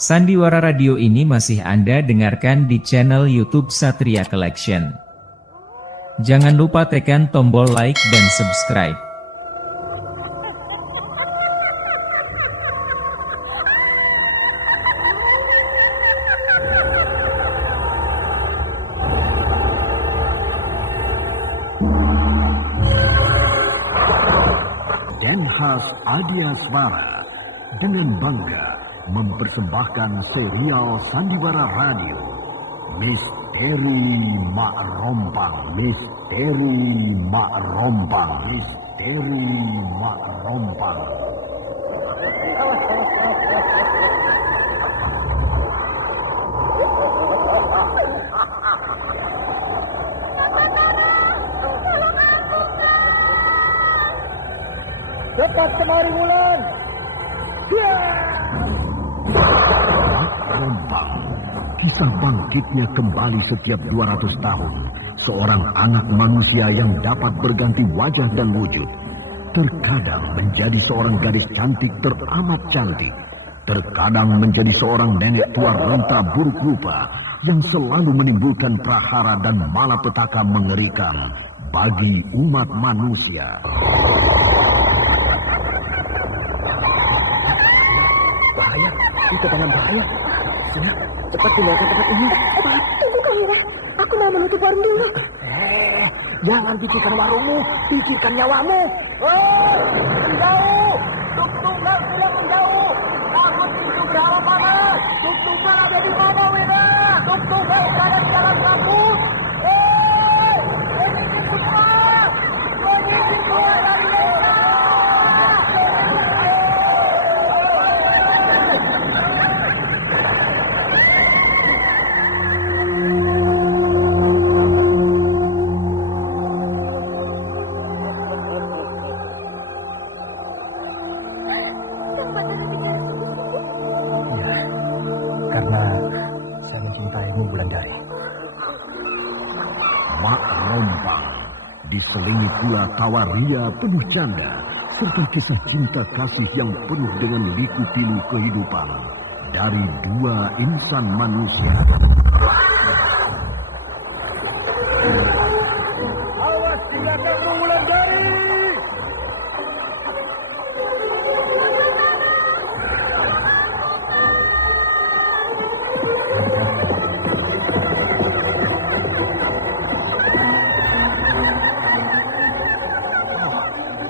Sandiwara Radio ini masih Anda dengarkan di channel YouTube Satria Collection. Jangan lupa tekan tombol like dan subscribe. Den Haag Adiaswara dengan bangga mempersembahkan serial Sandiwara Radio Misteri Mak Rompang, Misteri Mak Rompang, Misteri Mak Rompang. Cepat kemari Wulan. Mak Rompang, kisah bangkitnya kembali setiap 200 tahun. Seorang anak manusia yang dapat berganti wajah dan wujud. Terkadang menjadi seorang gadis cantik teramat cantik. Terkadang menjadi seorang nenek tua renta buruk rupa yang selalu menimbulkan prahara dan malapetaka mengerikan bagi umat manusia. Bahaya, kita dalam bahaya. Sudah, cepat tinggalkan tempat ini. Tunggu Kamila, aku mau menutup warung dulu. Jangan pikirkan warungmu, pikirkan nyawamu. Menjauh, Tuk-Tunggal sudah menjauh. Takut pintu berapa mana? Tuk-Tunggal ada di mana, Wina? Tuk-Tunggal berada di jalan rambut. Ini keluar. Ini keluar dari desa. Karena saya mencintaimu, Wulandari. Mak Rompang diselingi pula tawa ria penuh canda serta kisah cinta kasih yang penuh dengan liku-pilu kehidupan dari dua insan manusia. Awas di belakangmu, Wulandari.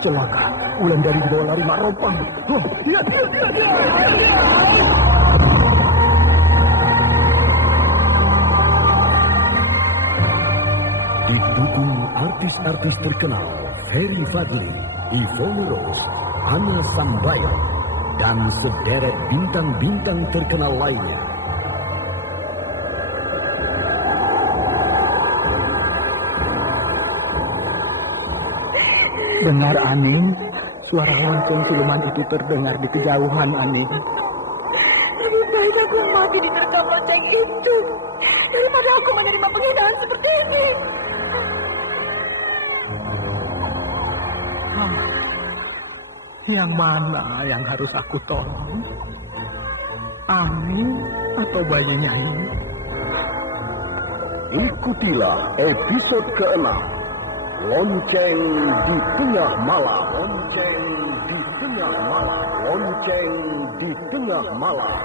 Celaka, Wulandari dibawa lari Mak Rompang. Dia. Didukung artis-artis terkenal Ferry Fadli, Ivone Rose, Anna Sambayan, dan sederet bintang-bintang terkenal lainnya. Benar, Aning. Suara lonceng siluman itu terdengar di kejauhan, Aning. Lebih baik aku mati diterkam lonceng itu daripada aku menerima penghinaan seperti ini. Yang mana yang harus aku tolong? Aning atau bayinya ini? Ikutilah episode ke-6, Lonceng di Tengah Malam. Lonceng di Tengah Malam. Lonceng di Tengah Malam.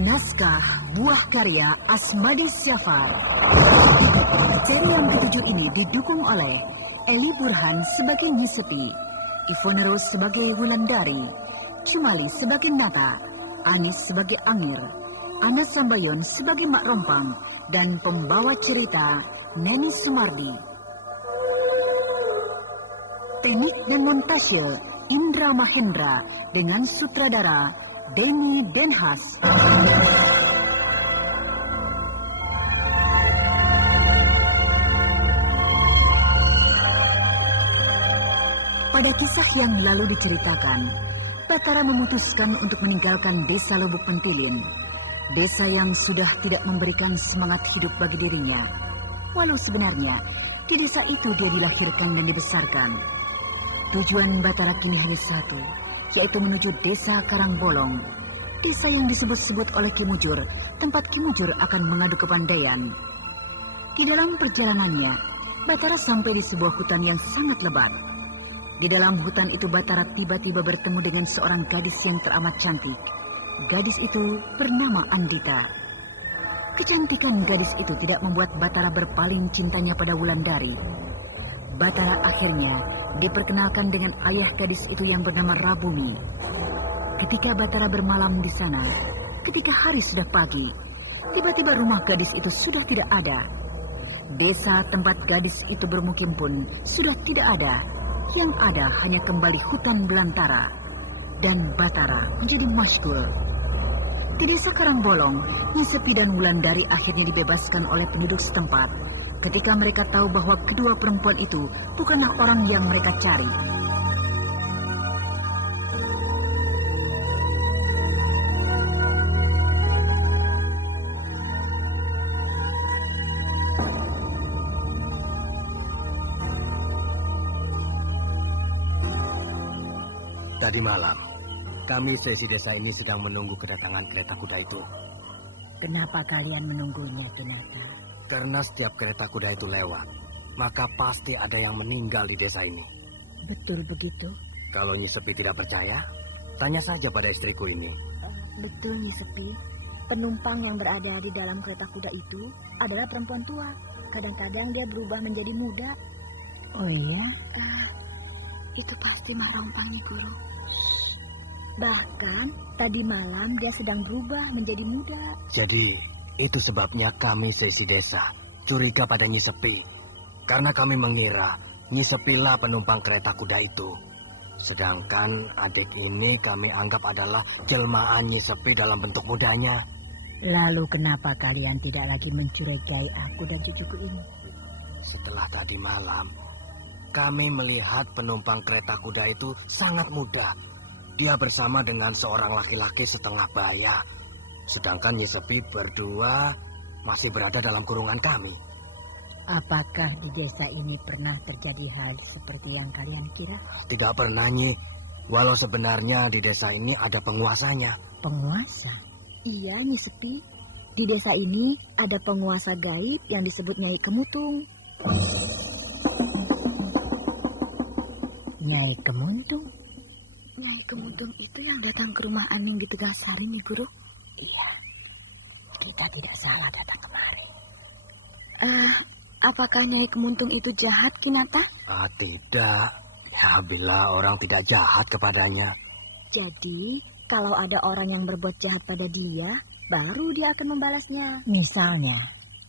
Naskah buah karya Asmadi Syafar. Seri yang ketujuh ini didukung oleh Eli Burhan sebagai Nisuti, Ivone Rose sebagai Wulandari, Cumali sebagai Nata, Anis sebagai Amir, Anna Sambayon sebagai Mak Rompang, dan pembawa cerita Neni Sumardi. Teknik dan montase Indra Mahendra dengan sutradara Denny Denhas. Pada kisah yang lalu diceritakan, Batara memutuskan untuk meninggalkan desa Lubuk Pentilin. Desa yang sudah tidak memberikan semangat hidup bagi dirinya. Walau sebenarnya, di desa itu dia dilahirkan dan dibesarkan. Tujuan Batara kini hanya satu, yaitu menuju desa Karangbolong. Desa yang disebut-sebut oleh Ki Mujur, tempat Ki Mujur akan mengadu kepandaian. Di dalam perjalanannya, Batara sampai di sebuah hutan yang sangat lebat. Di dalam hutan itu Batara tiba-tiba bertemu dengan seorang gadis yang teramat cantik. Gadis itu bernama Andita. Kecantikan gadis itu tidak membuat Batara berpaling cintanya pada Wulandari. Batara akhirnya diperkenalkan dengan ayah gadis itu yang bernama Rabumi. Ketika Batara bermalam di sana, ketika hari sudah pagi, tiba-tiba rumah gadis itu sudah tidak ada. Desa tempat gadis itu bermukim pun sudah tidak ada. Yang ada hanya kembali hutan belantara. Dan Batara menjadi masyhur. Di desa Karangbolong, Nyi Sepi dan Wulandari akhirnya dibebaskan oleh penduduk setempat. Ketika mereka tahu bahwa kedua perempuan itu bukanlah orang yang mereka cari. Tadi malam, kami seisi desa ini sedang menunggu kedatangan kereta kuda itu. Kenapa kalian menunggunya, Tunata? Karena setiap kereta kuda itu lewat, maka pasti ada yang meninggal di desa ini. Betul begitu? Kalau Nyi Sepi tidak percaya, tanya saja pada istriku ini. Betul, Nyi Sepi. Penumpang yang berada di dalam kereta kuda itu adalah perempuan tua. Kadang-kadang dia berubah menjadi muda. Oh iya? Itu pasti Mak Rompang, Nyi Guru. Bahkan tadi malam dia sedang berubah menjadi muda. Jadi, itu sebabnya kami seisi desa curiga pada Nyi Sepi. Karena kami mengira Nyi Sepilah penumpang kereta kuda itu. Sedangkan adik ini kami anggap adalah jelmaan Nyi Sepi dalam bentuk mudanya. Lalu kenapa kalian tidak lagi mencurigai aku dan cucuku ini? Setelah tadi malam, kami melihat penumpang kereta kuda itu sangat muda. Dia bersama dengan seorang laki-laki setengah baya. Sedangkan Nyi Sepi berdua masih berada dalam kurungan kami. Apakah di desa ini pernah terjadi hal seperti yang kalian kira? Tidak pernah, Nyi. Walau sebenarnya di desa ini ada penguasanya. Penguasa? Iya, Nyi Sepi. Di desa ini ada penguasa gaib yang disebut Nyai Kemutung. Nyai Kemuntung? Nyai Kemutung itu yang datang ke rumah Aning di Tegasari, Nyi Guru. Iya, kita tidak salah datang kemari. Apakah Nyai Kemuntung itu jahat, Kinata? Tidak. Ya, bila orang tidak jahat kepadanya. Jadi, kalau ada orang yang berbuat jahat pada dia, baru dia akan membalasnya. Misalnya?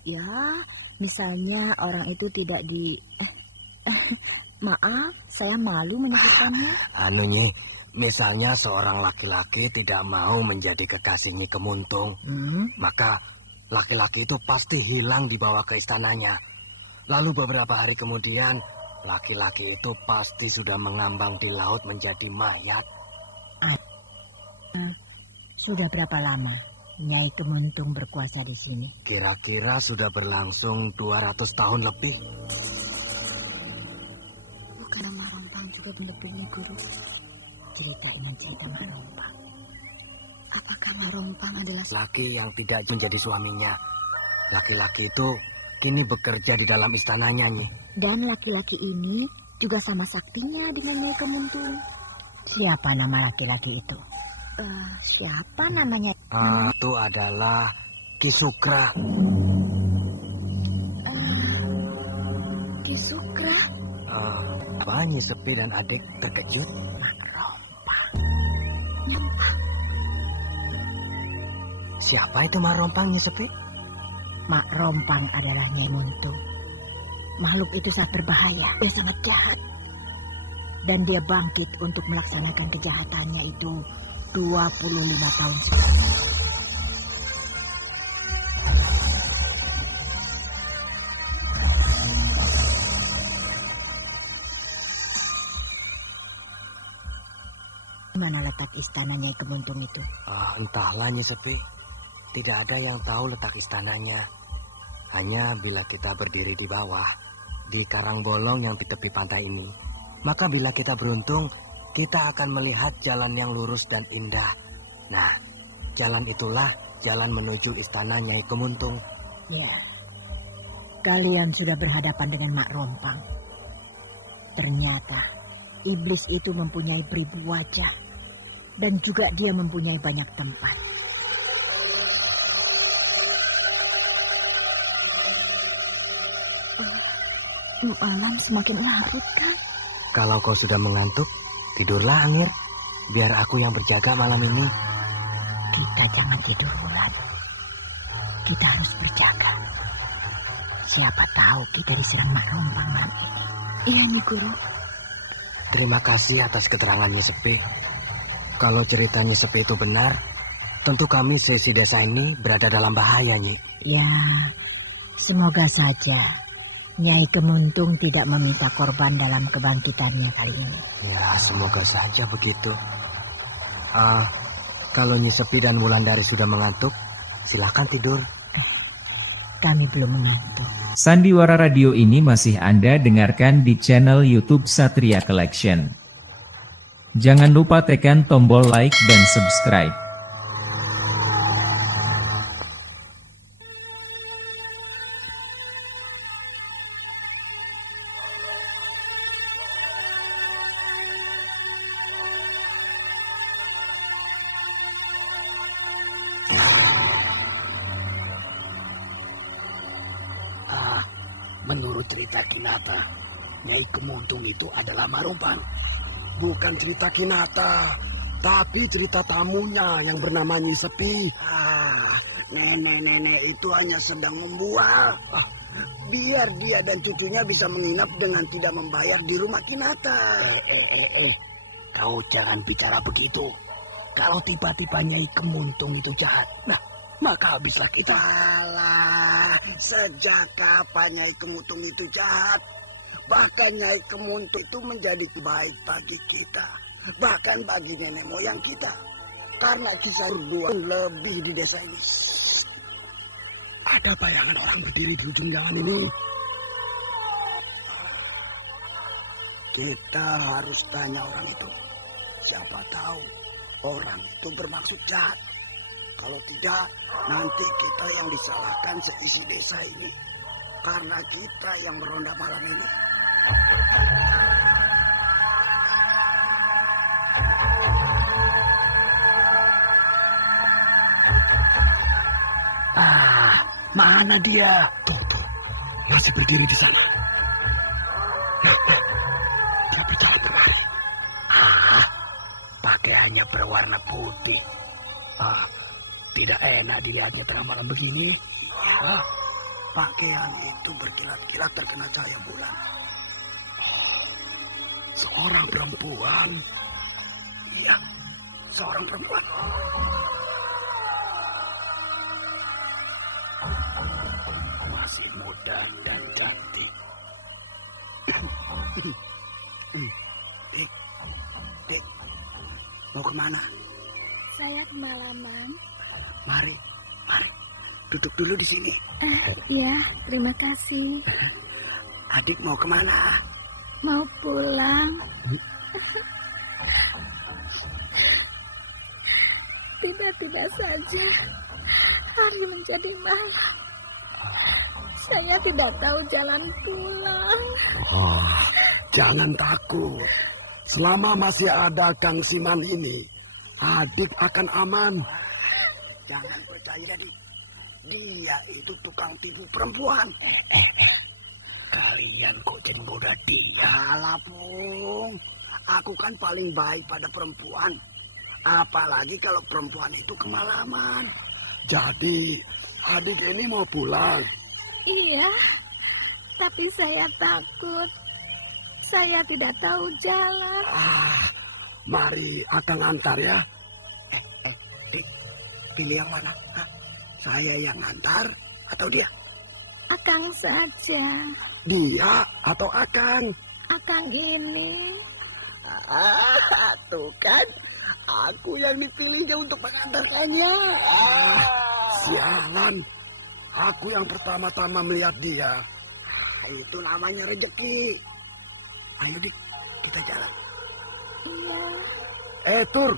Ya, misalnya orang itu tidak Maaf, saya malu menyebutkannya. Nyi, misalnya seorang laki-laki tidak mau menjadi kekasih Nyi Kemuntung, maka laki-laki itu pasti hilang dibawa ke istananya. Lalu beberapa hari kemudian, laki-laki itu pasti sudah mengambang di laut menjadi mayat. Sudah berapa lama Nyai Kemuntung berkuasa di sini? Kira-kira sudah berlangsung 200 tahun lebih. Bukan Mak Rompang juga betul, Nyi Guru. Ceritanya cerita Mak Rompang. Apakah Mak Rompang adalah Laki yang tidak menjadi suaminya. Laki-laki itu kini bekerja di dalam istananya, Nyi. Dan laki-laki ini juga sama saktinya dengan Nyai Kemuntung. Siapa nama laki-laki itu? Siapa namanya? Itu adalah Ki Sukra. Ki Sukra? Nyi Sepi dan adik terkejut. Mak Rompang. Nyampang. Siapa itu Mak Rompang, Nyi Sepi? Mak Rompang adalah Nyai Muntung. Makhluk itu sangat berbahaya. Dia sangat jahat. Dan dia bangkit untuk melaksanakan kejahatannya itu 25 tahun sekali. Mana letak istana Nyai Kemuntung itu? Entahlah, Nyi Sepi. tidak ada yang tahu letak istananya. Hanya bila kita berdiri di bawah, di karang bolong yang di tepi pantai ini, maka bila kita beruntung, kita akan melihat jalan yang lurus dan indah. Nah, jalan itulah jalan menuju istana Nyai Kemuntung. Ya, kalian sudah berhadapan dengan Mak Rompang. Ternyata iblis itu mempunyai beribu wajah dan juga dia mempunyai banyak tempat. Malam semakin larut, Kang. Kalau kau sudah mengantuk, tidurlah, Angir. Biar aku yang berjaga malam ini. Kita jangan tidur, Wulan. Kita harus berjaga. Siapa tahu kita diserang Mak Rompang malam ini. Iya, Nyi Guru. Terima kasih atas keterangan Nyi Sepi. Kalau cerita Nyi Sepi itu benar, tentu kami sesi desa ini berada dalam bahaya, Nyi. Ya, semoga saja Nyai Kemuntung tidak meminta korban dalam kebangkitannya kali ini. Ya, semoga saja begitu. Kalau Nyi Sepi dan Wulandari sudah mengantuk, silakan tidur. Kami belum mengantuk. Sandiwara Radio ini masih Anda dengarkan di channel YouTube Satria Collection. Jangan lupa tekan tombol like dan subscribe. Menurut cerita Kinata, Nyai Kemuntung itu adalah Mak Rompang. Bukan cerita Kinata, tapi cerita tamunya yang bernama Nyi Sepi. Nenek-nenek itu hanya sedang membual. Biar dia dan cucunya bisa menginap dengan tidak membayar di rumah Kinata. Kau jangan bicara begitu. Kalau tiba-tiba Nyai Kemuntung itu jahat, maka habislah kita. Alah, sejak kapan Nyai Kemuntung itu jahat? Bahkan Nyai Kemuntung itu menjadi baik bagi kita. Bahkan bagi nenek moyang kita. Karena kisah berdua lebih di desa ini. Ada bayangan orang berdiri di ujung jalan ini. Kita harus tanya orang itu. Siapa tahu orang itu bermaksud jahat. Kalau tidak, nanti kita yang disalahkan seisi desa ini. Karena kita yang meronda malam ini. Mana dia? Tuh, masih berdiri di sana. Dia bicara berlari. Pakaiannya berwarna putih. Tidak enak dilihatnya tengah malam begini. Pakaian itu berkilat-kilat terkena cahaya bulan. Seorang perempuan. Iya, seorang perempuan. Masih muda dan cantik. Dik, mau kemana? Saya kemalaman. Mari, duduk dulu di sini. Iya, terima kasih. Adik mau kemana? Mau pulang. Tiba-tiba saja hari menjadi malam. Saya tidak tahu jalan pulang. Jangan takut. Selama masih ada Kang Siman ini, adik akan aman. Jangan percaya dia itu tukang tipu perempuan. Kalian kok cemburu dia? Alah, Pung. Aku kan paling baik pada perempuan. Apalagi kalau perempuan itu kemalaman. Jadi, adik ini mau pulang. Iya, tapi saya takut. Saya tidak tahu jalan. Mari Akang antar ya. Dik, pilih yang mana? Saya yang antar atau dia? Akang saja. Dia atau Akang? Akang ini. Tuh kan, aku yang dipilihnya untuk mengantarkannya. Sialan, aku yang pertama-tama melihat dia. Itu namanya rezeki. Ayo Dik, kita jalan. Iya. Tur,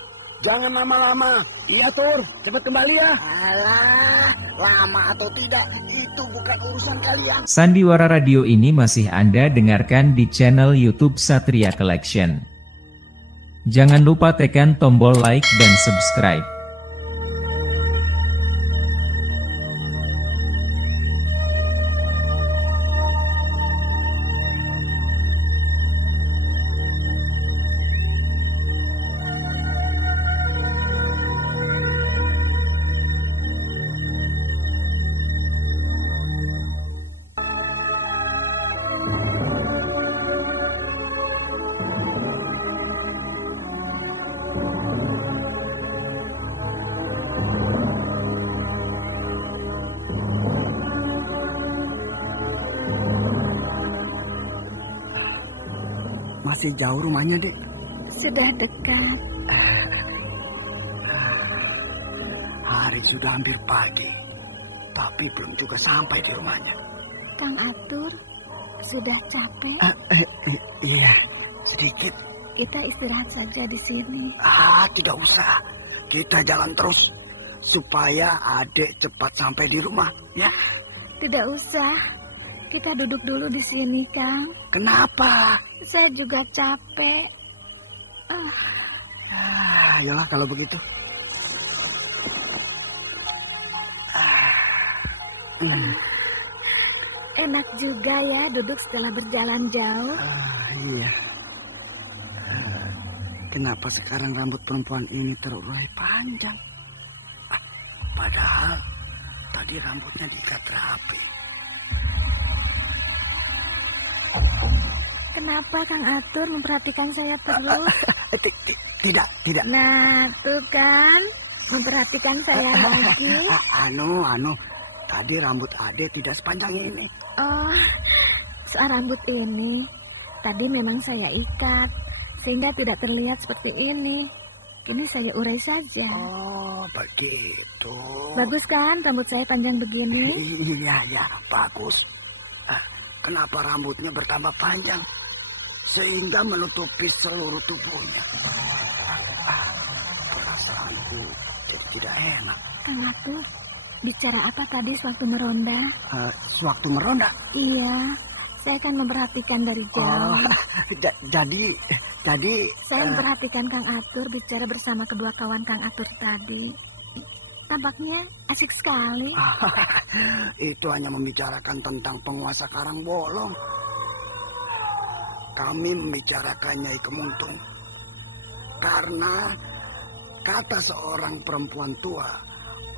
jangan lama-lama. Iya Tur, cepat kembali ya. Alah, lama atau tidak, itu bukan urusan kalian. Sandiwara radio ini masih Anda dengarkan di channel YouTube Satria Collection. Jangan lupa tekan tombol like dan subscribe. Masih jauh rumahnya, Dek. Sudah dekat. Hari sudah hampir pagi, tapi belum juga sampai di rumahnya. Kang Atur, sudah capek? Iya, sedikit. Kita istirahat saja di sini. Tidak usah. Kita jalan terus supaya adik cepat sampai di rumah, ya. Tidak usah. Kita duduk dulu di sini, Kang. Kenapa? Saya juga capek. Yalah kalau begitu. Enak juga ya duduk setelah berjalan jauh. Iya. Kenapa sekarang rambut perempuan ini terurai panjang? Padahal tadi rambutnya diikat rapi. Kenapa Kang Atur memperhatikan saya terus? Tidak. Nah, tuh kan, memperhatikan saya lagi. Anu, tadi rambut Ade tidak sepanjang ini. Oh, soal rambut ini, tadi memang saya ikat, sehingga tidak terlihat seperti ini. Kini saya urai saja. Oh, begitu. Bagus kan rambut saya panjang begini? Iya, bagus. Kenapa rambutnya bertambah panjang? Sehingga menutupi seluruh tubuhnya. Perasaanku jadi tidak enak. Kang Atur, bicara apa tadi sewaktu meronda? Sewaktu meronda? Iya, saya kan memperhatikan dari jauh. Jadi... Saya memperhatikan Kang Atur bicara bersama kedua kawan Kang Atur tadi. Tampaknya asik sekali. Itu hanya membicarakan tentang penguasa Karangbolong. Kami membicarakan Nyai Kemuntung karena kata seorang perempuan tua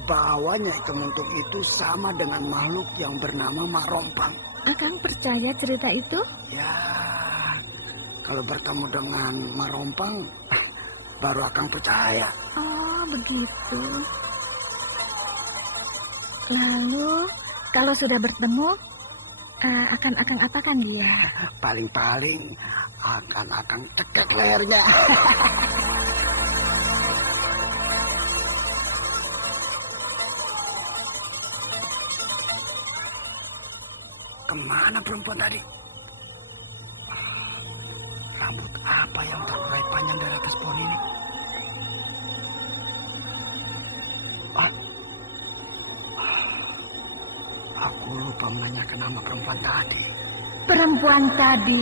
bahwa Nyai Kemuntung itu sama dengan makhluk yang bernama Mak Rompang. Akang percaya cerita itu? Ya, kalau bertemu dengan Mak Rompang, baru Akang percaya. Oh, begitu. Lalu, kalau sudah bertemu, akan apakan dia? Paling-paling akan Akang cekek lehernya. Kemana perempuan tadi? Rambut apa yang terurai panjang dari atas pohon ini? Aku lupa menanyakan nama perempuan tadi. Perempuan tadi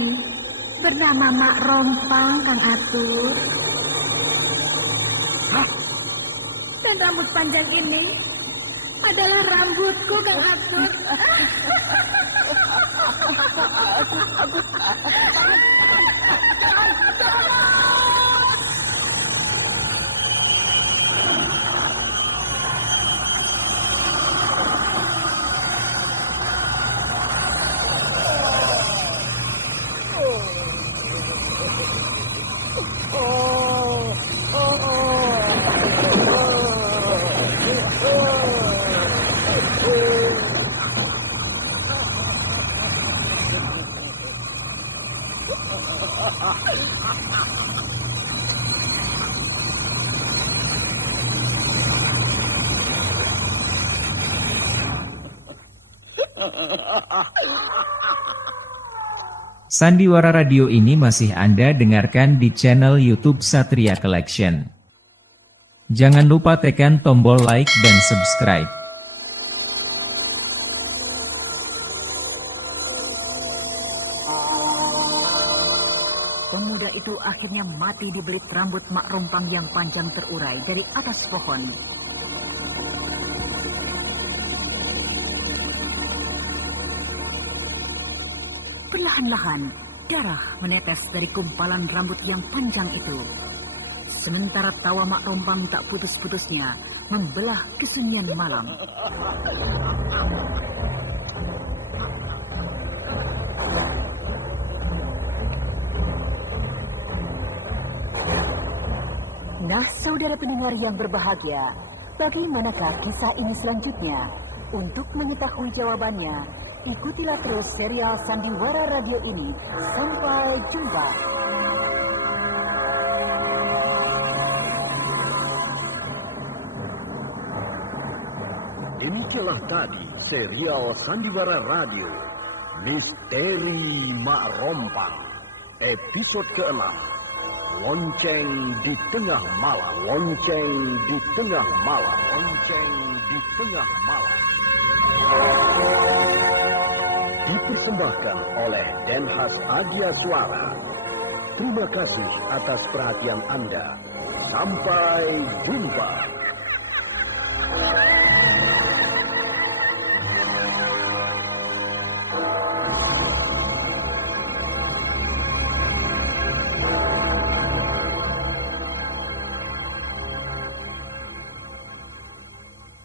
bernama Mak Rompang, Kang Atur. Hah? Dan rambut panjang ini adalah rambutku, Kang Atur. Sandiwara radio ini masih Anda dengarkan di channel YouTube Satria Collection. Jangan lupa tekan tombol like dan subscribe. Pemuda itu akhirnya mati di belit rambut Mak Rompang yang panjang terurai dari atas pohon. Perlahan-lahan, darah menetes dari gumpalan rambut yang panjang itu. Sementara tawa Mak Rompang tak putus-putusnya membelah kesunyian malam. Nah, saudara pendengar yang berbahagia, bagaimanakah kisah ini selanjutnya? Untuk mengetahui jawabannya, ikutilah terus serial Sandiwara Radio ini. Sampai jumpa. Demikianlah tadi serial Sandiwara Radio, Misteri Mak Rompang, episode ke-6. Lonceng di tengah malam, lonceng di tengah malam, lonceng di tengah malam. Dipersembahkan oleh Denhas Adia Suara. Terima kasih atas perhatian Anda. Sampai jumpa.